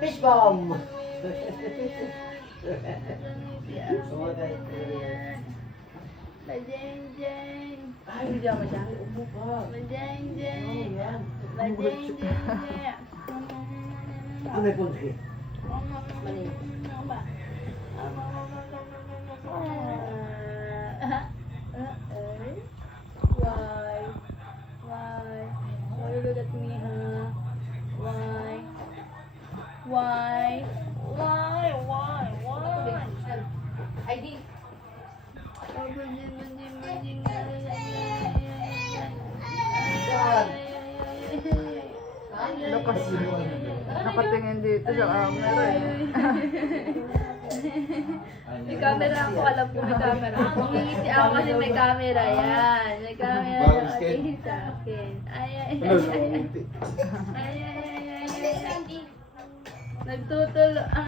Fish bomb! Bajeng-jeng. Ay, hindi ako masyari. Upo ka. Bajeng-jeng. Oh, yan. Bajeng-jeng. Ano may punti? Mali. Why? Why? Why you look at me, huh? Why? Why? Why? Why? Why? Ay, di. Lakas yun. Nakatingin dito sa camera eh. May camera ako, alam ko may camera. Ngingiti ako kasi may camera yan. May camera nakatingin sa akin. Ay, ay, ay, ay. Ay, ay, ay, ay, ay. Nagtutulo.